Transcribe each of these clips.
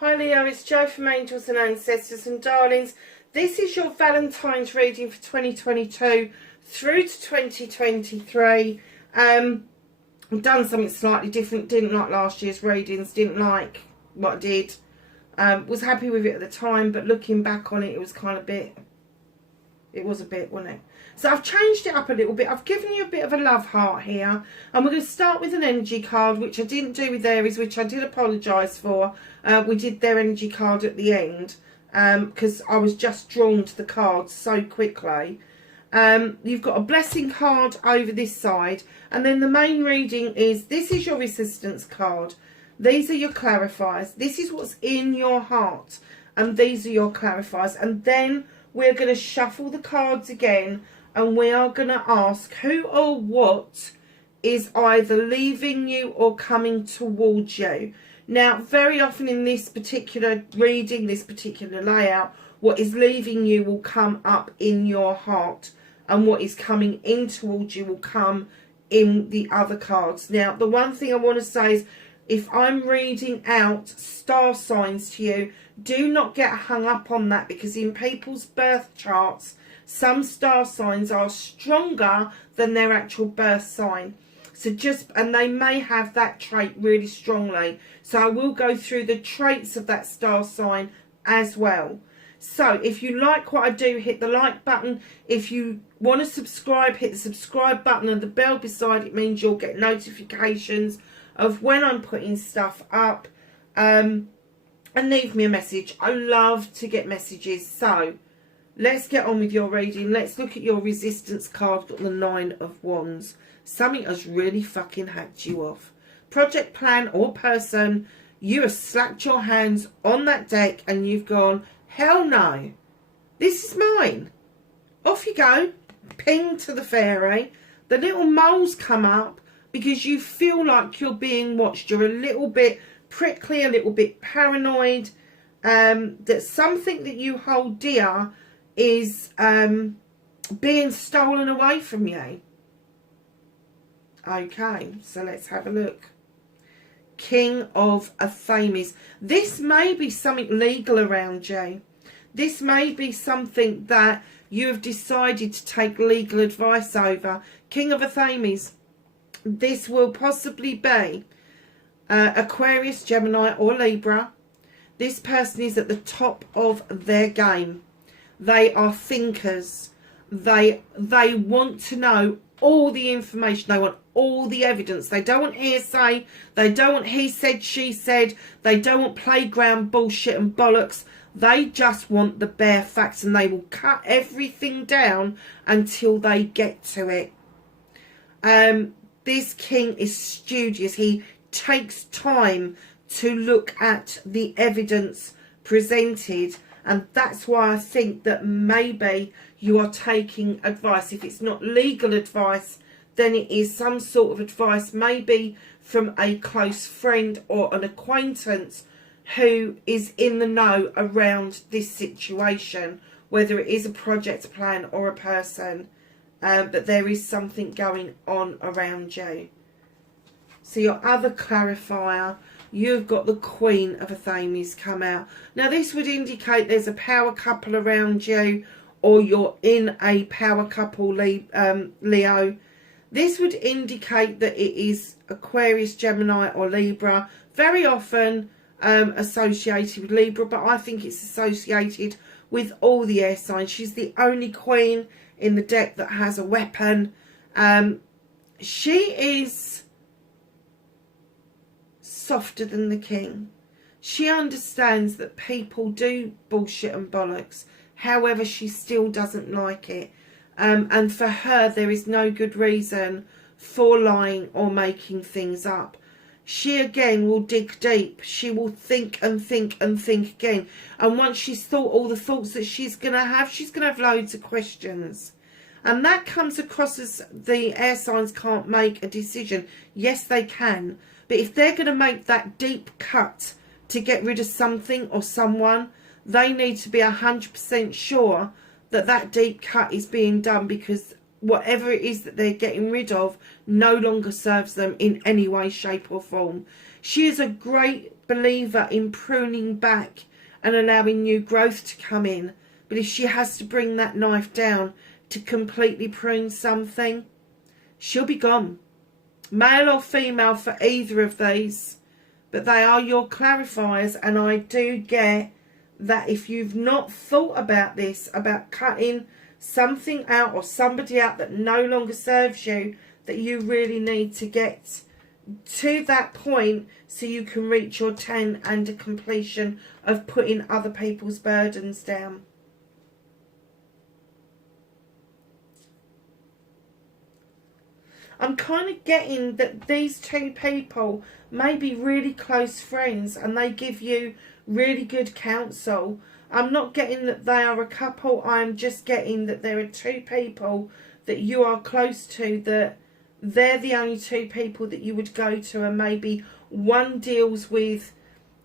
Hi Leo, it's Jo from Angels and Ancestors and Darlings. This is your Valentine's reading for 2022 through to 2023. I've done something slightly different. Didn't like last year's readings. Didn't like what I did. Was happy with it at the time, but looking back on it, it was kind of a bit, wasn't it? So I've changed it up a little bit. I've given you a bit of a love heart here. And we're going to start with an energy card, which I didn't do with Aries, which I did apologise for. We did their energy card at the end because I was just drawn to the cards so quickly. You've got a blessing card over this side. And then the main reading is, this is your resistance card. These are your clarifiers. This is what's in your heart. And these are your clarifiers. And then we're going to shuffle the cards again. And we are going to ask who or what is either leaving you or coming towards you. Now, very often in this particular reading, this particular layout, what is leaving you will come up in your heart. And what is coming in towards you will come in the other cards. Now, the one thing I want to say is, if I'm reading out star signs to you, do not get hung up on that, because in people's birth charts, some star signs are stronger than their actual birth sign. So and they may have that trait really strongly. So I will go through the traits of that star sign as well. So if you like what I do, hit the like button. If you want to subscribe, hit the subscribe button and the bell beside it means you'll get notifications of when I'm putting stuff up. And leave me a message. I love to get messages. So let's get on with your reading. Let's look at your resistance card. Got the 9 of Wands. Something has really fucking hacked you off. Project, plan or person. You have slapped your hands on that deck and you've gone, hell no. This is mine. Off you go. Ping to the fairy. The little moles come up because you feel like you're being watched. You're a little bit prickly, a little bit paranoid. That something that you hold dear is being stolen away from you. Okay, so let's have a look. King of Athames. This may be something legal around you. This may be something that you have decided to take legal advice over. King of Athames. This will possibly be Aquarius, Gemini or Libra. This person is at the top of their game. They are thinkers. They want to know all the information. They want all the evidence. They don't want hearsay. They don't want he said, she said. They don't want playground bullshit and bollocks. They just want the bare facts, and they will cut everything down until they get to it. This king is studious. He takes time to look at the evidence presented, and that's why I think that maybe you are taking advice. If it's not legal advice, then it is some sort of advice, maybe from a close friend or an acquaintance who is in the know around this situation, whether it is a project, plan or a person. But there is something going on around you. So your other clarifier, you've got the Queen of Athames come out. Now this would indicate there's a power couple around you, or you're in a power couple, Leo. This would indicate that it is Aquarius, Gemini or Libra. Very often associated with Libra, but I think it's associated with all the air signs. She's the only queen in the deck that has a weapon. She is softer than the king. She understands that people do bullshit and bollocks. However, she still doesn't like it. And for her, there is no good reason for lying or making things up. She again will dig deep. She will think and think and think again. And once she's thought all the thoughts that she's going to have loads of questions. And that comes across as the air signs can't make a decision. Yes, they can. But if they're going to make that deep cut to get rid of something or someone, they need to be 100% sure that that deep cut is being done, because whatever it is that they're getting rid of no longer serves them in any way, shape or form. She is a great believer in pruning back and allowing new growth to come in. But if she has to bring that knife down to completely prune something, she'll be gone. Male or female for either of these. But they are your clarifiers, and I do get that if you've not thought about this, about cutting something out or somebody out that no longer serves you, that you really need to get to that point so you can reach your 10 and a completion of putting other people's burdens down. I'm kind of getting that these two people may be really close friends and they give you really good counsel. I'm not getting that they are a couple. I'm just getting that there are two people that you are close to, that they're the only two people that you would go to, and maybe one deals with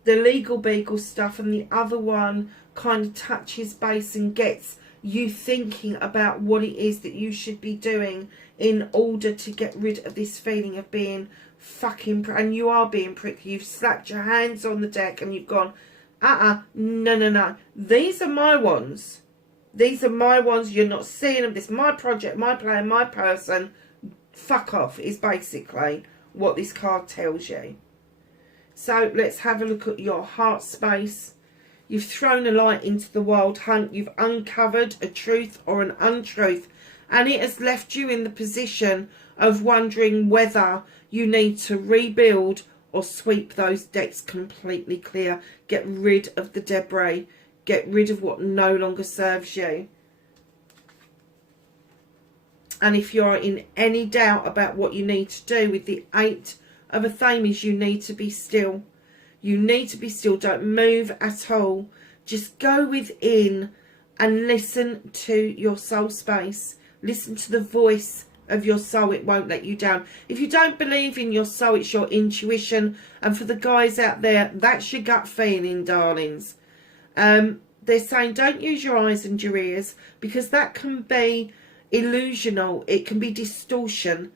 the legal beagle stuff and the other one kind of touches base and gets you thinking about what it is that you should be doing in order to get rid of this feeling of being fucking and you are being prickly. You've slapped your hands on the deck and you've gone, no, these are my ones, you're not seeing them, this is my project, my plan, my person, fuck off, is basically what this card tells you. So let's have a look at your heart space. You've thrown a light into the wild hunt. You've uncovered a truth or an untruth. And it has left you in the position of wondering whether you need to rebuild or sweep those decks completely clear. Get rid of the debris. Get rid of what no longer serves you. And if you're in any doubt about what you need to do with the 8 of Athames, you need to be still. You need to be still. Don't move at all. Just go within and listen to your soul space. Listen to the voice of your soul. It won't let you down. If you don't believe in your soul, it's your intuition. And for the guys out there, that's your gut feeling, darlings. They're saying don't use your eyes and your ears, because that can be illusional. It can be distortion.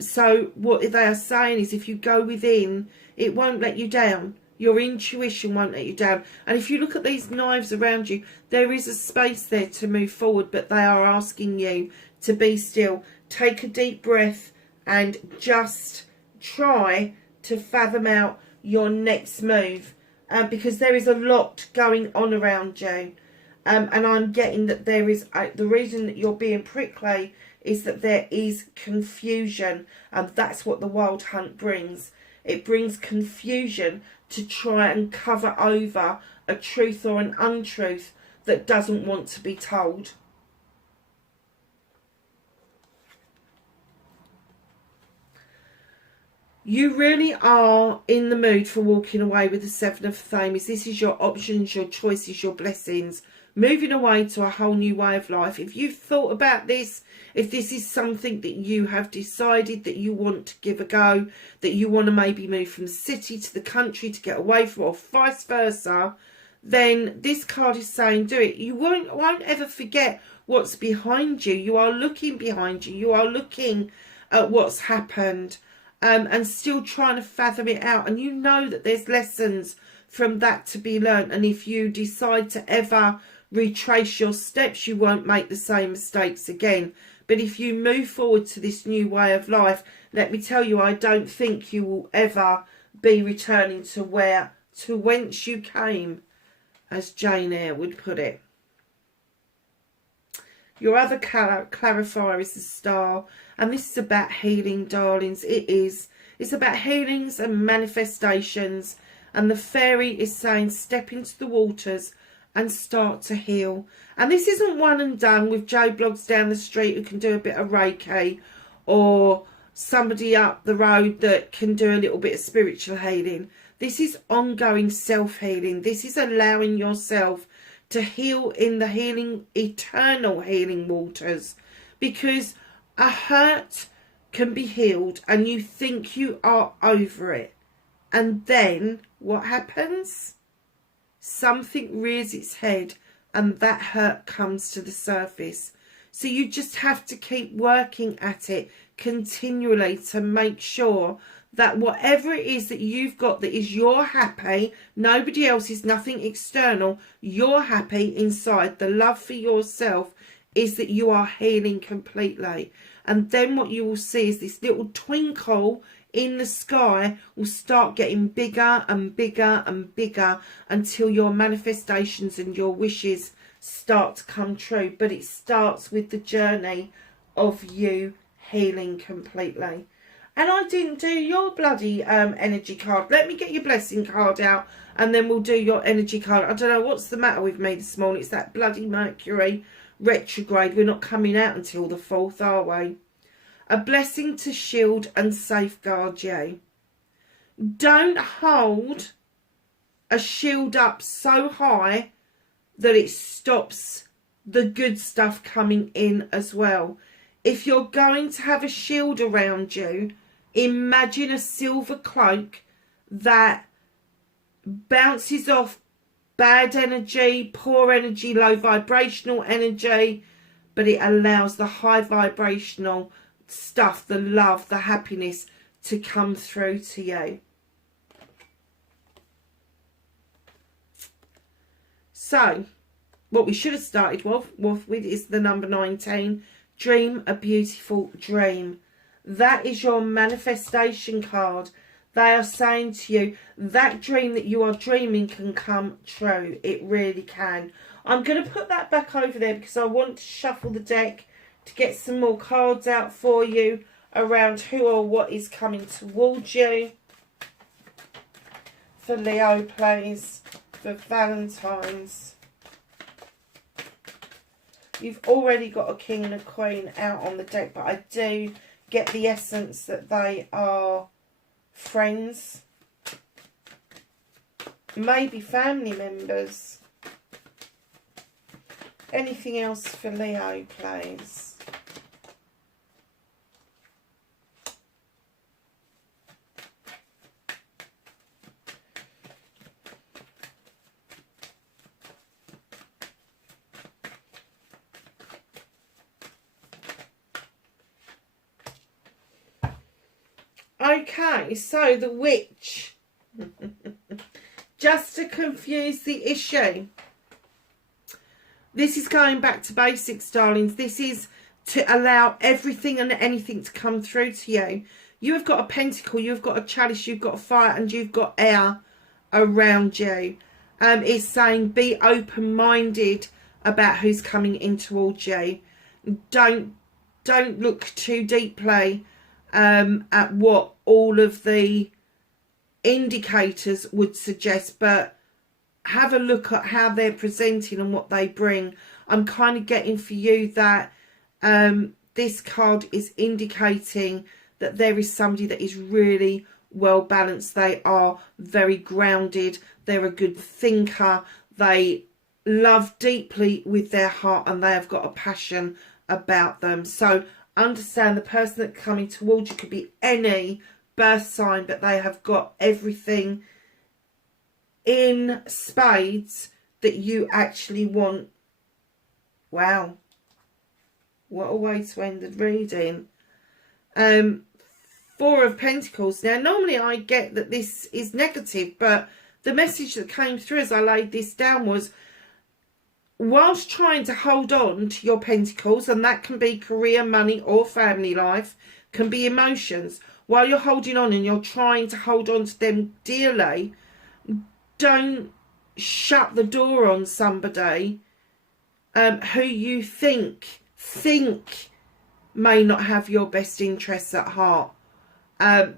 So what they are saying is if you go within, it won't let you down. Your intuition won't let you down. And if you look at these knives around you, there is a space there to move forward, but they are asking you to be still. Take a deep breath and just try to fathom out your next move, because there is a lot going on around you. And I'm getting that there is, the reason that you're being prickly is that there is confusion, and that's what the wild hunt brings. It brings confusion to try and cover over a truth or an untruth that doesn't want to be told. You really are in the mood for walking away with the 7 of Athames. This is your options, your choices, your blessings. Moving away to a whole new way of life. If you've thought about this, if this is something that you have decided that you want to give a go, that you want to maybe move from the city to the country to get away from, or vice versa, then this card is saying do it. You won't ever forget what's behind you. You are looking behind you. You are looking at what's happened, and still trying to fathom it out. And you know that there's lessons from that to be learned. And if you decide to ever retrace your steps, you won't make the same mistakes again. But if you move forward to this new way of life, let me tell you, I don't think you will ever be returning to whence you came, as Jane Eyre would put it. Your other clarifier is the Star, and this is about healing, darlings. It is. It's about healings and manifestations, and the fairy is saying step into the waters and start to heal. And this isn't one and done with Joe Bloggs down the street who can do a bit of Reiki, or somebody up the road that can do a little bit of spiritual healing. This is ongoing self-healing. This is allowing yourself to heal in the healing, eternal healing waters, because a hurt can be healed and you think you are over it, and then what happens? Something rears its head and that hurt comes to the surface. So you just have to keep working at it continually to make sure that whatever it is that you've got that is you're happy, nobody else is, nothing external, you're happy inside, the love for yourself is that you are healing completely. And then what you will see is this little twinkle in the sky will start getting bigger and bigger and bigger until your manifestations and your wishes start to come true. But it starts with the journey of you healing completely. And I didn't do your bloody energy card. Let me get your blessing card out and then we'll do your energy card. I don't know what's the matter with me this morning. It's that bloody Mercury retrograde. We're not coming out until the 4th, are we? A blessing to shield and safeguard you. Don't hold a shield up so high that it stops the good stuff coming in as well. If you're going to have a shield around you, imagine a silver cloak that bounces off bad energy, poor energy, low vibrational energy, but it allows the high vibrational stuff, the love, the happiness to come through to you. So, what we should have started with is the number 19. Dream a beautiful dream. That is your manifestation card. They are saying to you, that dream that you are dreaming can come true. It really can. I'm going to put that back over there because I want to shuffle the deck to get some more cards out for you around who or what is coming towards you. For Leo, please. For Valentine's. You've already got a king and a queen out on the deck, but I do get the essence that they are friends. Maybe family members. Anything else for Leo, please? Okay, so the witch. Just to confuse the issue. This is going back to basics, darlings. This is to allow everything and anything to come through to you. You have got a pentacle, you've got a chalice, you've got a fire, and you've got air around you. It's saying be open-minded about who's coming in towards you. Don't look too deeply at what all of the indicators would suggest, but have a look at how they're presenting and what they bring. I'm kind of getting for you that this card is indicating that there is somebody that is really well balanced. They are very grounded. They're a good thinker. They love deeply with their heart and they have got a passion about them. So understand the person that's coming towards you could be any birth sign, but they have got everything in spades that you actually want. Wow, what a way to end the reading. 4 of Pentacles. Now normally I get that this is negative, but the message that came through as I laid this down was, whilst trying to hold on to your pentacles, and that can be career, money or family life, can be emotions, while you're holding on and you're trying to hold on to them dearly, don't shut the door on somebody who you think may not have your best interests at heart,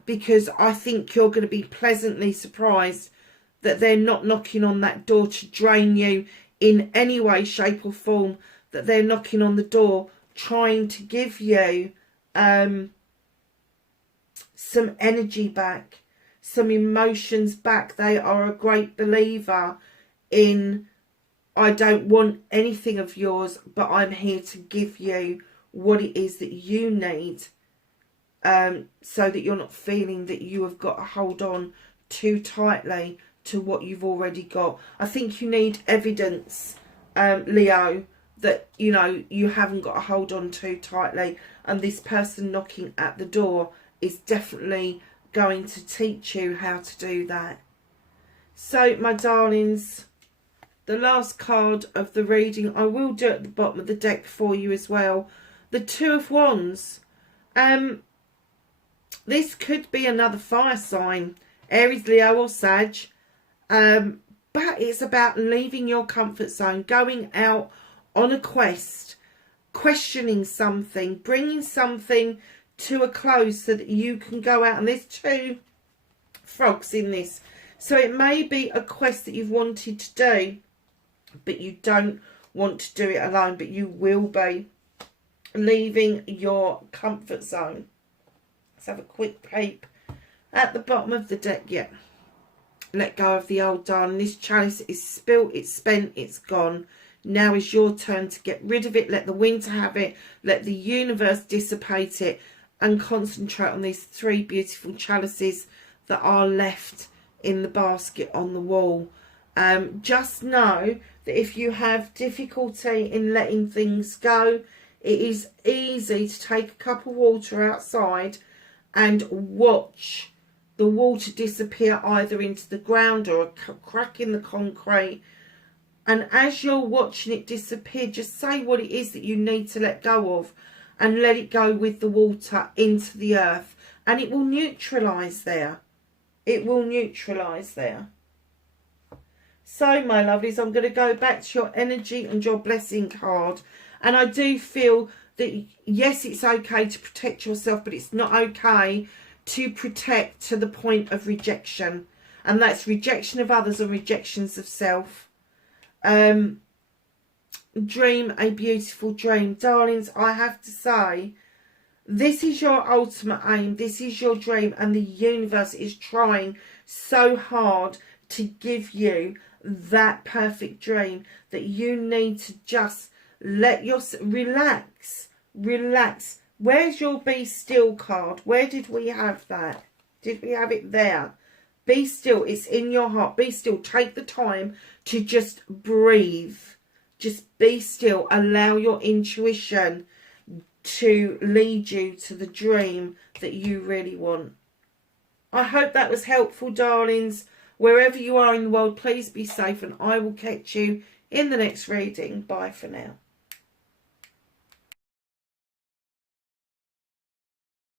because I think you're going to be pleasantly surprised that they're not knocking on that door to drain you in any way, shape or form, that they're knocking on the door trying to give you some energy back, some emotions back. They are a great believer in, I don't want anything of yours, but I'm here to give you what it is that you need, so that you're not feeling that you have got to hold on too tightly to what you've already got. I think you need evidence, Leo, that, you know, you haven't got to hold on too tightly. And this person knocking at the door is definitely going to teach you how to do that. So, my darlings, the last card of the reading, I will do at the bottom of the deck for you as well. The Two of Wands. This could be another fire sign, Aries, Leo or Sag. But it's about leaving your comfort zone, going out on a quest, questioning something, bringing something to a close so that you can go out. And there's two frogs in this. So it may be a quest that you've wanted to do, but you don't want to do it alone, but you will be leaving your comfort zone. Let's have a quick peep at the bottom of the deck. Yeah. Let go of the old, darling. This chalice is spilt, it's spent, it's gone. Now is your turn to get rid of it. Let the winter have it. Let the universe dissipate it. And concentrate on these three beautiful chalices that are left in the basket on the wall. Just know that if you have difficulty in letting things go, it is easy to take a cup of water outside and watch the water disappear either into the ground or a crack in the concrete. And as you're watching it disappear, just say what it is that you need to let go of and let it go with the water into the earth. And it will neutralise there. It will neutralise there. So, my lovelies, I'm going to go back to your energy and your blessing card. And I do feel that, yes, it's okay to protect yourself, but it's not okay to protect to the point of rejection. And that's rejection of others and rejections of self. Dream a beautiful dream. Darlings, I have to say, this is your ultimate aim. This is your dream. And the universe is trying so hard to give you that perfect dream that you need to just let yourself relax. Relax. Where's your be still card? Where did we have that? Did we have it there? Be still. It's in your heart. Be still. Take the time to just breathe. Just be still. Allow your intuition to lead you to the dream that you really want. I hope that was helpful, darlings. Wherever you are in the world, please be safe, and I will catch you in the next reading. Bye for now.